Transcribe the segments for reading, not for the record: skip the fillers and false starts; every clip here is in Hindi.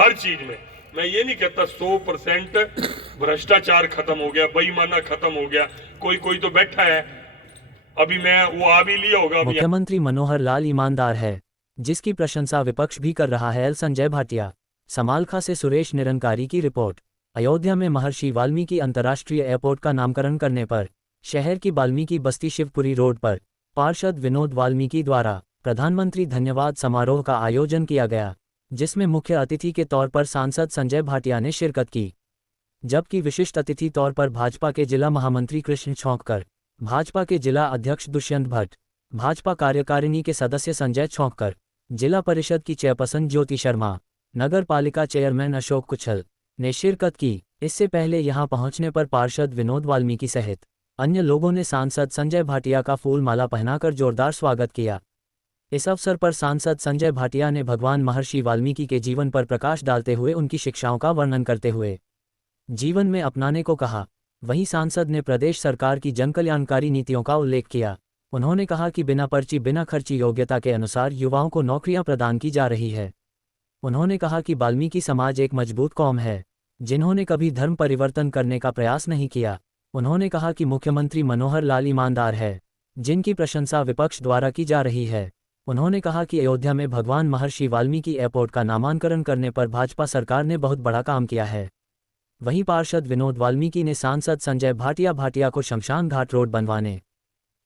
हर चीज में। मैं ये नहीं कहता 100% भ्रष्टाचार खत्म हो गया, बेईमाना खत्म हो गया, कोई तो बैठा है, अभी मैं वो आ भी लिया होगा। मुख्यमंत्री मनोहर लाल ईमानदार है, जिसकी प्रशंसा विपक्ष भी कर रहा है। संजय भाटिया। समालखा से सुरेश निरंकारी की रिपोर्ट। अयोध्या में महर्षि वाल्मीकि अंतर्राष्ट्रीय एयरपोर्ट का नामकरण करने पर शहर की वाल्मीकि बस्ती शिवपुरी रोड पर पार्षद विनोद वाल्मीकि द्वारा प्रधानमंत्री धन्यवाद समारोह का आयोजन किया गया, जिसमें मुख्य अतिथि के तौर पर सांसद संजय भाटिया ने शिरकत की, जबकि विशिष्ट अतिथि तौर पर भाजपा के जिला महामंत्री कृष्ण छौंककर, भाजपा के जिला अध्यक्ष दुष्यंत भट्ट, भाजपा कार्यकारिणी के सदस्य संजय छौंककर, जिला परिषद की चेयरपर्सन ज्योति शर्मा, नगर पालिका चेयरमैन अशोक कुछल ने शिरकत की। इससे पहले यहां पहुंचने पर पार्षद विनोद वाल्मीकि सहित अन्य लोगों ने सांसद संजय भाटिया का फूल माला पहनाकर जोरदार स्वागत किया। इस अवसर पर सांसद संजय भाटिया ने भगवान महर्षि वाल्मीकि के जीवन पर प्रकाश डालते हुए उनकी शिक्षाओं का वर्णन करते हुए जीवन में अपनाने को कहा। वहीं सांसद ने प्रदेश सरकार की जनकल्याणकारी नीतियों का उल्लेख किया। उन्होंने कहा कि बिना पर्ची बिना खर्ची योग्यता के अनुसार युवाओं को नौकरियां प्रदान की जा रही है। उन्होंने कहा कि वाल्मीकि समाज एक मजबूत कौम है, जिन्होंने कभी धर्म परिवर्तन करने का प्रयास नहीं किया। उन्होंने कहा कि मुख्यमंत्री मनोहर लाल ईमानदार है, जिनकी प्रशंसा विपक्ष द्वारा की जा रही है। उन्होंने कहा कि अयोध्या में भगवान महर्षि वाल्मीकि एयरपोर्ट का नामांकन करने पर भाजपा सरकार ने बहुत बड़ा काम किया है। वहीं पार्षद विनोद वाल्मीकि ने सांसद संजय भाटिया को शमशान घाट रोड बनवाने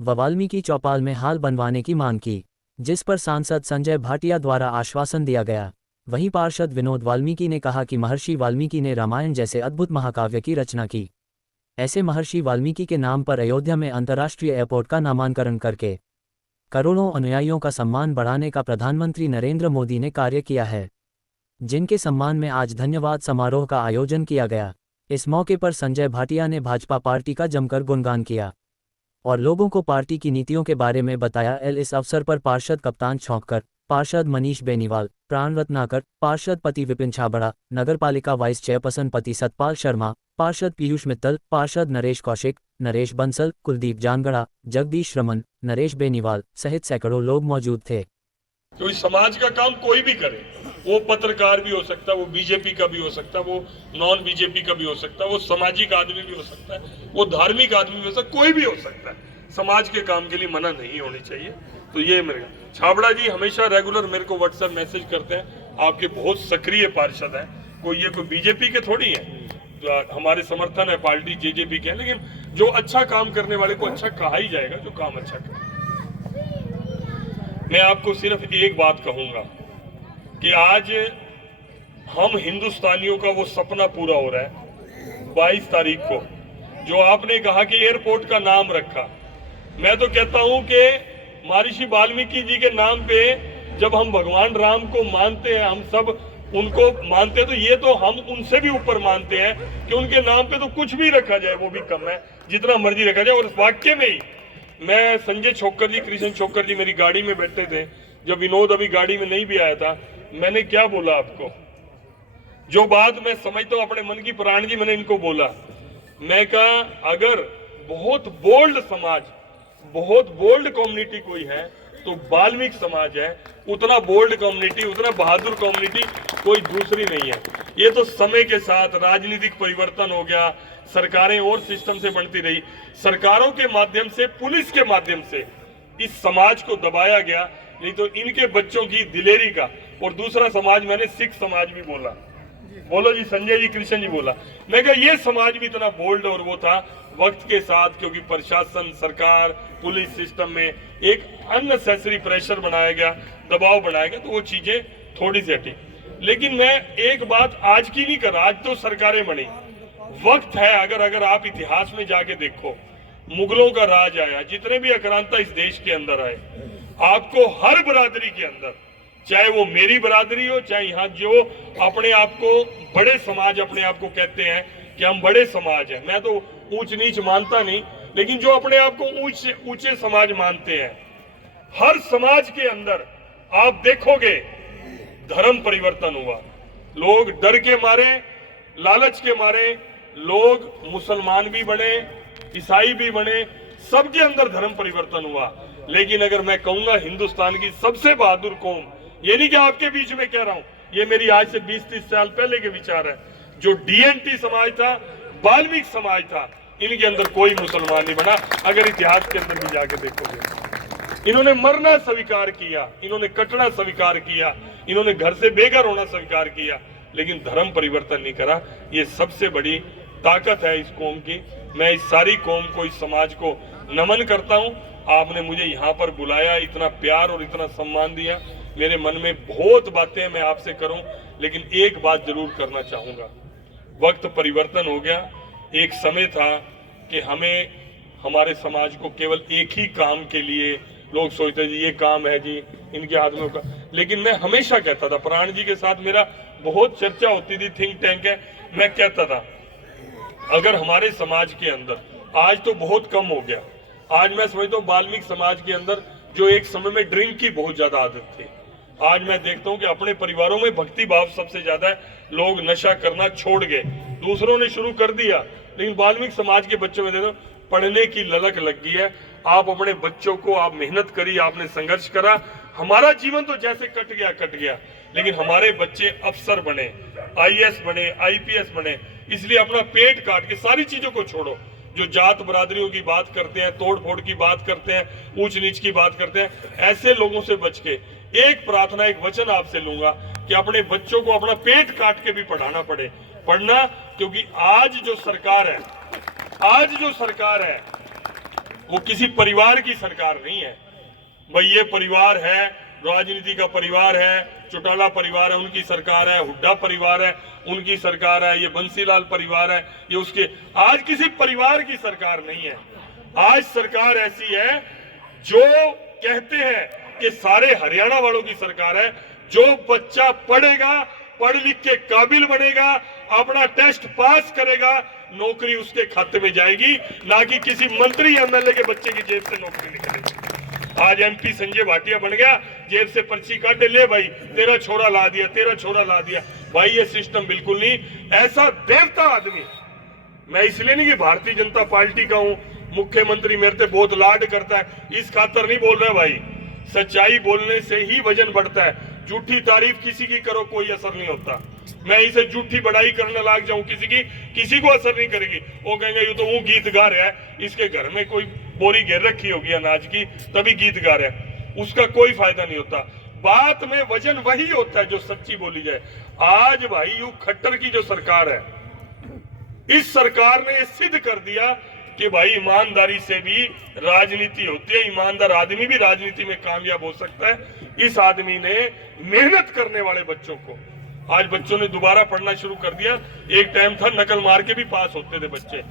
व वाल्मीकि चौपाल में हाल बनवाने की मांग की, जिस पर सांसद संजय भाटिया द्वारा आश्वासन दिया गया। वहीं पार्षद विनोद वाल्मीकि ने कहा कि महर्षि वाल्मीकि ने रामायण जैसे अद्भुत महाकाव्य की रचना की। ऐसे महर्षि वाल्मीकि के नाम पर अयोध्या में अंतर्राष्ट्रीय एयरपोर्ट का नामांकन करके करोड़ों अनुयायियों का सम्मान बढ़ाने का प्रधानमंत्री नरेंद्र मोदी ने कार्य किया है, जिनके सम्मान में आज धन्यवाद समारोह का आयोजन किया गया। इस मौके पर संजय भाटिया ने भाजपा पार्टी का जमकर गुणगान किया और लोगों को पार्टी की नीतियों के बारे में बताया। इस अवसर पर पार्षद कप्तान छौंककर, पार्षद मनीष बेनीवाल, प्राण रत्नाकर, पार्षद पति विपिन छाबड़ा, नगरपालिका वाइस चेयरपर्सन पति सतपाल शर्मा, पार्षद पीयूष मित्तल, पार्षद नरेश कौशिक, नरेश बंसल, कुलदीप जानगड़ा, जगदीश रमन, नरेश बेनीवाल सहित सैकड़ों लोग मौजूद थे। क्योंकि समाज का काम कोई भी करे, वो पत्रकार भी हो सकता है, वो बीजेपी का भी हो सकता है, वो नॉन बीजेपी का भी हो सकता है, वो सामाजिक आदमी भी हो सकता है, वो धार्मिक आदमी भी हो सकता है, कोई भी हो सकता है। समाज के काम के लिए मना नहीं होनी चाहिए। तो ये मेरे छाबड़ा जी हमेशा रेगुलर मेरे को व्हाट्सएप मैसेज करते हैं, आपके बहुत सक्रिय पार्षद हैं, कोई बीजेपी के थोड़ी है, हमारे समर्थन है पार्टी जेजेपी के, लेकिन जो अच्छा काम करने वाले को अच्छा कहा ही जाएगा, जो काम अच्छा करे। मैं आपको सिर्फ एक बात कहूंगा कि आज हम हिंदुस्तानियों का वो सपना पूरा हो रहा है। 22 तारीख को जो आपने कहा कि एयरपोर्ट का नाम रखा, मैं तो कहता हूं कि महर्षि वाल्मीकि जी के नाम पे जब हम भगवान राम को मानते हैं, हम सब उनको मानते हैं, तो ये तो हम उनसे भी ऊपर मानते हैं कि उनके नाम पे तो कुछ भी रखा जाए वो भी कम है, जितना मर्जी रखा जाए। और वाक्य में ही मैं संजय छोक्कर जी, कृष्ण छोक्कर जी मेरी गाड़ी में बैठे थे, जब विनोद अभी गाड़ी में नहीं भी आया था, मैंने क्या बोला आपको, जो बात मैं समझता हूं अपने मन की प्राण जी, मैंने इनको बोला, मैं कहा अगर बहुत बोल्ड समाज, बहुत बोल्ड कम्युनिटी कोई है तो वाल्मीकि समाज है। उतना बोल्ड कम्युनिटी, उतना बहादुर कम्युनिटी कोई दूसरी नहीं है। ये तो समय के साथ राजनीतिक परिवर्तन हो गया, सरकारें और सिस्टम से बनती रही, सरकारों के माध्यम से, पुलिस के माध्यम से इस समाज को दबाया गया, नहीं तो इनके बच्चों की दिलेरी का। और दूसरा समाज मैंने सिख समाज भी बोला, बोलो जी, संजय जी, कृष्ण जी बोला, मैं कहा ये समाज भी इतना बोल्ड और वो था वक्त के साथ, क्योंकि प्रशासन, सरकार, पुलिस सिस्टम में एक अननेसेसरी प्रेशर बनाया गया, दबाव बनाया गया, तो वो चीजें थोड़ी सी हटी। लेकिन मैं एक बात आज की नहीं कर रहा, आज तो सरकारें बनी, वक्त है, अगर आप इतिहास में जाके देखो, मुगलों का राज आया, जितने भी आक्रांता इस देश के अंदर आए, आपको हर बरादरी के अंदर, चाहे वो मेरी बरादरी हो, चाहे यहाँ जो अपने आप को बड़े समाज अपने आप को कहते हैं कि हम बड़े समाज हैं, मैं तो ऊंच नीच मानता नहीं, लेकिन जो अपने आप को ऊंचे समाज मानते हैं, हर समाज के अंदर आप देखोगे धर्म परिवर्तन हुआ। लोग डर के मारे, लालच के मारे, लोग मुसलमान भी बने, ईसाई भी बने, सबके अंदर धर्म परिवर्तन हुआ। लेकिन अगर मैं कहूंगा हिंदुस्तान की सबसे बहादुर कौम, ये नहीं कि आपके बीच में कह रहा हूं, ये मेरी आज से 20-30 साल पहले के विचार है। जो डीएनटी समाज था, वाल्मीकि समाज था, इनके अंदर कोई मुसलमान नहीं बना। अगर इतिहास के अंदर भी जाके देखोगे, इन्होंने मरना स्वीकार किया, इन्होंने कटना स्वीकार किया, इन्होंने घर से बेघर होना स्वीकार किया, लेकिन धर्म परिवर्तन नहीं करा। ये सबसे बड़ी ताकत है इस कौम की। मैं इस सारी कौम को, इस समाज को नमन करता हूं। आपने मुझे यहाँ पर बुलाया, इतना प्यार और इतना सम्मान दिया। मेरे मन में बहुत बातें मैं आपसे करूं, लेकिन एक बात जरूर करना चाहूंगा। वक्त परिवर्तन हो गया। एक समय था कि हमें, हमारे समाज को केवल एक ही काम के लिए लोग सोचते जी ये काम है जी, इनके हाथ में होगा। लेकिन मैं हमेशा कहता था, प्राण जी के साथ मेरा बहुत चर्चा होती थी, थिंक टैंक है, मैं कहता था अगर हमारे समाज के अंदर, आज तो बहुत कम हो गया, आज मैं समझता हूँ वाल्मीकि समाज के अंदर जो एक समय में ड्रिंक की बहुत ज्यादा आदत थी, आज मैं देखता हूँ कि अपने परिवारों में भक्ति भाव सबसे ज्यादा है। लोग नशा करना छोड़ गए, दूसरों ने शुरू कर दिया, लेकिन वाल्मीकि समाज के बच्चों में देखो पढ़ने की ललक लग गई है। आप अपने बच्चों को, आप मेहनत करी, आपने संघर्ष करा। हमारा जीवन तो जैसे कट गया, लेकिन हमारे बच्चे अफसर बने, आईएएस बने, आईपीएस बने। इसलिए अपना पेट काट के सारी चीजों को छोड़ो। जो जात बरादरियों की बात करते हैं, तोड़ फोड़ की बात करते हैं, ऊंच नीच की बात करते हैं, ऐसे लोगों से बच के एक प्रार्थना, एक वचन आपसे लूंगा कि अपने बच्चों को अपना पेट काट के भी पढ़ाना पढ़ना, क्योंकि आज जो सरकार है वो किसी परिवार की सरकार नहीं है भाई। ये परिवार है, राजनीति का परिवार है, चौटाला परिवार है, उनकी सरकार है, हुड्डा परिवार है, उनकी सरकार है, ये बंसीलाल परिवार है, ये उसके, आज किसी परिवार की सरकार नहीं है। आज सरकार ऐसी है जो कहते हैं कि सारे हरियाणा वालों की सरकार है। जो बच्चा पढ़ेगा, पढ़ लिख के काबिल बनेगा, अपना टेस्ट पास करेगा, नौकरी उसके खाते में जाएगी, ना कि किसी मंत्री एमएलए के बच्चे की जेब से नौकरी निकलेगी। आज एमपी संजय भाटिया बन गया, जेब से पर्ची काट ले भाई, तेरा छोरा ला दिया, तेरा छोरा ला दिया। भाई ये सिस्टम बिल्कुल नहीं। ऐसा देवता आदमी, मैं इसलिए नहीं कि भारतीय जनता पार्टी का हूं, मुख्यमंत्री मेरे से बहुत लाड करता है, इस खातर नहीं बोल रहा भाई। सच्चाई बोलने से ही वजन बढ़ता है। झूठी तारीफ किसी की करो, कोई असर नहीं होता। मैं इसे झूठी बड़ाई करने लग जाऊं किसी को असर नहीं करेगी। वो कहेंगे ये तो वो गीत गा रहा है, इसके घर में कोई बोरी घेर रखी होगी अनाज की, तभी गीत गा रहा है, उसका कोई फायदा नहीं होता। बात में वजन वही होता है जो सच्ची बोली जाए। आज भाई यू खट्टर की जो सरकार है, इस सरकार ने सिद्ध कर दिया कि भाई ईमानदारी से भी राजनीति होती है, ईमानदार आदमी भी राजनीति में कामयाब हो सकता है। इस आदमी ने मेहनत करने वाले बच्चों को, आज बच्चों ने दोबारा पढ़ना शुरू कर दिया। एक टाइम था नकल मार के भी पास होते थे बच्चे,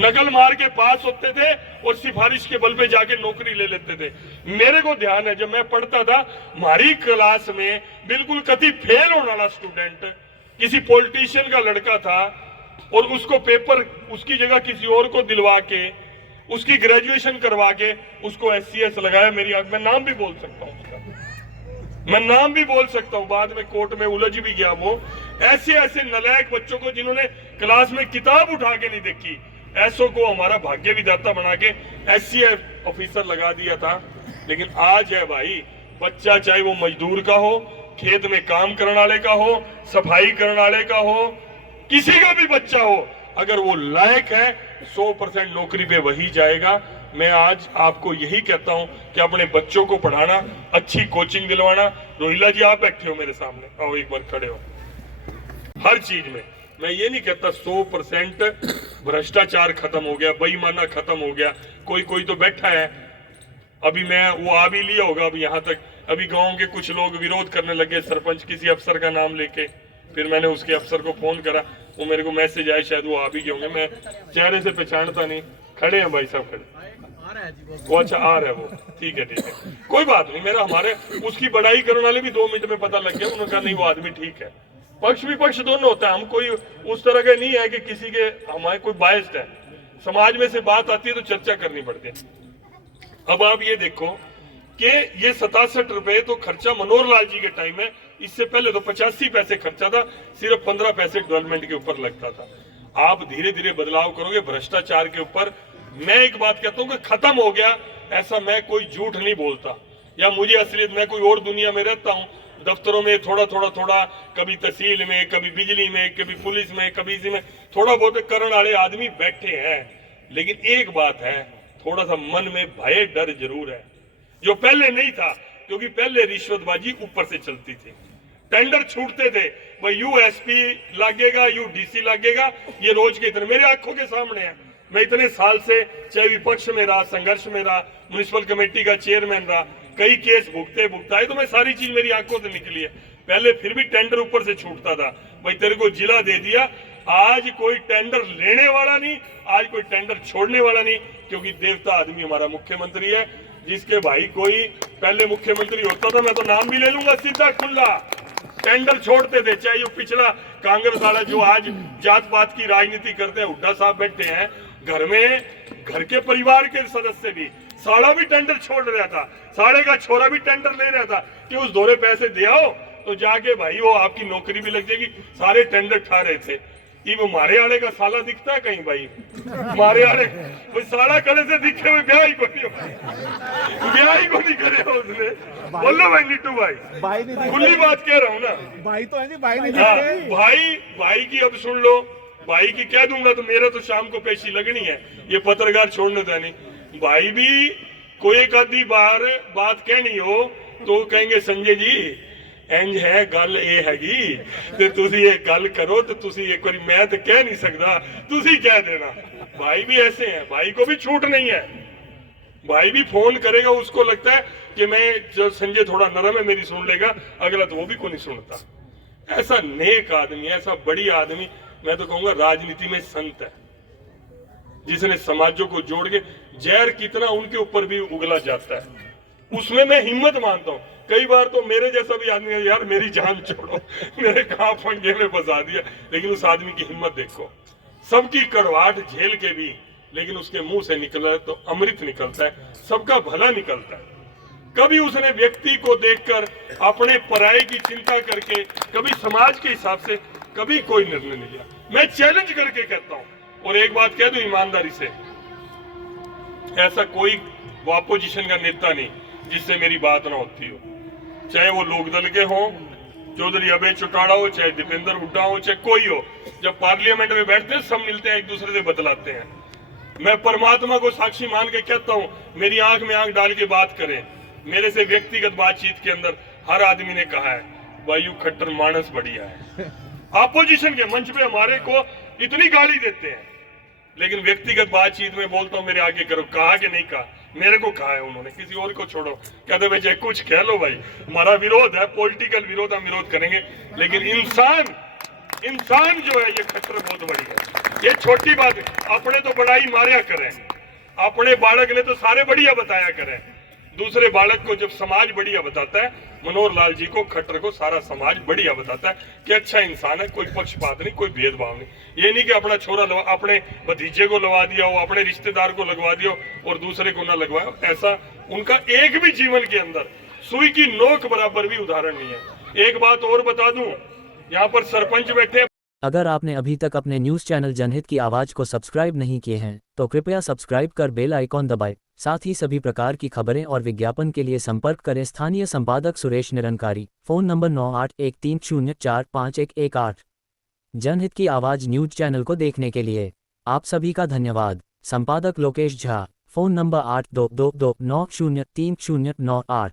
नकल मार के पास होते थे और सिफारिश के बल पे जाके नौकरी ले लेते थे। मेरे को ध्यान है जब मैं पढ़ता था, हमारी क्लास में बिल्कुल कभी फेल होने वाला स्टूडेंट किसी पॉलिटिशियन का लड़का था, और उसको पेपर उसकी जगह किसी और को दिलवा के, उसकी ग्रेजुएशन करवा के उसको एससीएस लगाया। मेरी आंख में नाम भी बोल सकता हूँ उसका, मैं नाम भी बोल सकता हूँ, बाद में कोर्ट में उलझ भी गया वो। ऐसे ऐसे नलायक बच्चों को जिन्होंने क्लास में किताब उठा के नहीं देखी, ऐसों को हमारा भाग्य विधाता बना के एससीएस ऑफिसर लगा दिया था। लेकिन आज है भाई, बच्चा चाहे वो मजदूर का हो, खेत में काम करने वाले का हो, सफाई करने वाले का हो, किसी का भी बच्चा हो, अगर वो लायक है 100% नौकरी पे वही जाएगा। मैं आज आपको यही कहता हूं कि अपने बच्चों को पढ़ाना, अच्छी कोचिंग दिलवाना। रोहिला जी आप बैठे हो मेरे सामने, आओ एक बार खड़े हो। हर चीज में मैं ये नहीं कहता 100% भ्रष्टाचार खत्म हो गया, बेईमाना खत्म हो गया। कोई तो बैठा है, अभी मैं वो आ भी लिया होगा अभी यहाँ तक। अभी गाँव के कुछ लोग विरोध करने लगे, सरपंच किसी अफसर का नाम लेके, फिर मैंने उसके अफसर को फोन करा, वो मेरे को मैसेज आया, शायद वो आ भी गए होंगे, मैं चेहरे से पहचानता नहीं। खड़े हैं भाई साहब, खड़े। वो अच्छा आ रहा है वो, ठीक है कोई बात नहीं। मेरा हमारे उसकी बड़ाई करने वाले भी 2 मिनट में पता लग गया, उन्होंने कहा नहीं वो आदमी ठीक है। पक्ष विपक्ष दोनों होता है, हम कोई उस तरह का नहीं है कि किसी के हमारे कोई बायस्ड है। समाज में से बात आती है तो चर्चा करनी पड़ती है। अब आप ये देखो कि ये 67 रुपए तो खर्चा मनोहर लाल जी के टाइम में, इससे पहले तो 85 पैसे खर्चा था, सिर्फ 15 पैसे डेवलपमेंट के ऊपर लगता था। आप धीरे धीरे बदलाव करोगे भ्रष्टाचार के ऊपर। मैं एक बात कहता हूं कि खत्म हो गया, ऐसा मैं कोई झूठ नहीं बोलता, या मुझे असलियत, मैं कोई और दुनिया में रहता हूं दफ्तरों में थोड़ा कभी तहसील में, कभी बिजली में, कभी पुलिस में, कभी इसी में थोड़ा बहुत करण वाले आदमी बैठे हैं। लेकिन एक बात है, थोड़ा सा मन में भय डर जरूर है, जो पहले नहीं था, क्योंकि पहले रिश्वतबाजी ऊपर से चलती थी, टेंडर छूटते थे, भाई यू एसपी लागेगा, यू डीसी लागेगा, ये रोज के इतने मेरे आंखों के सामने है। मैं इतने साल से चाहे विपक्ष में रहा, संघर्ष में रहा, म्युनिसिपल कमेटी का चेयरमैन रहा, कई केस भुगताए, तो मैं सारी चीज मेरी आंखों से निकली है। पहले फिर भी टेंडर ऊपर से छूटता था, भाई तेरे को जिला दे दिया। आज कोई टेंडर लेने वाला नहीं, आज कोई टेंडर छोड़ने वाला नहीं, क्योंकि देवता आदमी हमारा मुख्यमंत्री है, जिसके भाई कोई पहले मुख्यमंत्री होता था, मैं तो नाम भी ले लूंगा, सीधा खुला टेंडर छोड़ते थे। चाहे ये पिछला कांग्रेस वाला जो आज जात पात की राजनीति करते हैं, हुड्डा साहब बैठे हैं घर में, घर के परिवार के सदस्य भी, साड़ा भी टेंडर छोड़ रहा था, साड़े का छोरा भी टेंडर ले रहा था कि उस दोरे पैसे दे आओ तो जाके भाई वो आपकी नौकरी भी लग जाएगी। सारे टेंडर ठा रहे थे। ये वो मारे आड़े का साला दिखता है कहीं भाई, मारे आड़े वो साला कड़े से दिखे हुए ब्याह ही को नहीं करे उसने। बोलो भाई नीटू भाई खुली बात कह रहा हूँ ना, भाई तो है जी, भाई नहीं हाँ, दिखते। भाई की अब सुन लो, भाई की कह दूंगा तो मेरा तो शाम को पेशी लगनी है, ये पत्रकार छोड़ने था नहीं। भाई भी कोई एक आधी बार बात कहनी हो तो कहेंगे संजय जी इंज है गल ये हैगी ते तुसी ये गल करो, तो तुसी एक बार मैं तो कह नहीं सकता, तुसी कह देना। भाई भी ऐसे हैं, भाई को भी छूट नहीं है, भाई भी फोन करेगा, उसको लगता है कि मैं जो संजय थोड़ा नरम है मेरी सुन लेगा, अगला तो वो भी को नहीं सुनता। ऐसा नेक आदमी, ऐसा बड़ी आदमी, मैं तो कहूंगा राजनीति में संत है, जिसने समाजों को जोड़ के, जहर कितना उनके ऊपर भी उगला जाता है, उसमें मैं हिम्मत मानता हूँ। कई बार तो मेरे जैसा भी आदमी है, यार मेरी जान छोड़ो, मेरे कहाँ फंगे में फंसा दिया, लेकिन उस आदमी की हिम्मत देखो, सबकी कड़वाहट झेल के भी, लेकिन उसके मुंह से निकला है तो अमृत निकलता है, सबका भला निकलता है। कभी उसने व्यक्ति को देखकर, अपने पराये की चिंता करके, कभी समाज के हिसाब से कभी कोई निर्णय नहीं लिया। मैं चैलेंज करके कहता हूं, और एक बात कह दूं ईमानदारी से, ऐसा कोई अपोजिशन का नेता नहीं जिससे मेरी बात ना होती हो, चाहे वो लोकदल के हों, चौधरी अभय चौटाला हो, चाहे दीपेंद्र हुड्डा हो, चाहे कोई हो। जब पार्लियामेंट में बैठते हैं सब मिलते हैं, एक दूसरे से बतलाते हैं। मैं परमात्मा को साक्षी मान के कहता हूं, मेरी आंख में आंख डाल के बात करें। मेरे से व्यक्तिगत बातचीत के अंदर हर आदमी ने कहा है वायु खट्टर मानस बढ़िया है। अपोजिशन के मंच पे हमारे को इतनी गाली देते हैं, लेकिन व्यक्तिगत बातचीत में बोलता हूं मेरे आगे करो, कहा कि नहीं कहा, मेरे को कहा है उन्होंने, किसी और को छोड़ो। कहते भाई चाहे कुछ कह लो भाई, हमारा विरोध है, पॉलिटिकल विरोध, हम विरोध करेंगे, लेकिन इंसान जो है ये खट्टर बहुत बड़ी है। ये छोटी बात है, अपने तो बड़ाई मारिया करें, अपने बालक ने तो सारे बढ़िया बताया करें, दूसरे बालक को जब समाज बढ़िया बताता है, मनोहर लाल जी को, खट्टर को सारा समाज बढ़िया बताता है कि अच्छा इंसान है, कोई पक्षपात नहीं, कोई भेदभाव नहीं। ये नहीं कि अपना छोरा अपने भतीजे को लगा दिया हो, अपने रिश्तेदार को लगवा दिया हो और दूसरे को ना लगवाया, ऐसा उनका एक भी जीवन के अंदर सुई की नोक बराबर भी उदाहरण नहीं है। एक बात और बता दूं, यहाँ पर सरपंच बैठे। अगर आपने अभी तक अपने न्यूज़ चैनल जनहित की आवाज़ को सब्सक्राइब नहीं किए हैं तो कृपया सब्सक्राइब कर बेल आइकॉन दबाएं। साथ ही सभी प्रकार की खबरें और विज्ञापन के लिए संपर्क करें स्थानीय संपादक सुरेश निरंकारी, फ़ोन नंबर 9813045118। जनहित की आवाज़ न्यूज़ चैनल को देखने के लिए आप सभी का धन्यवाद। संपादक लोकेश झा, फ़ोन नंबर 8222903098।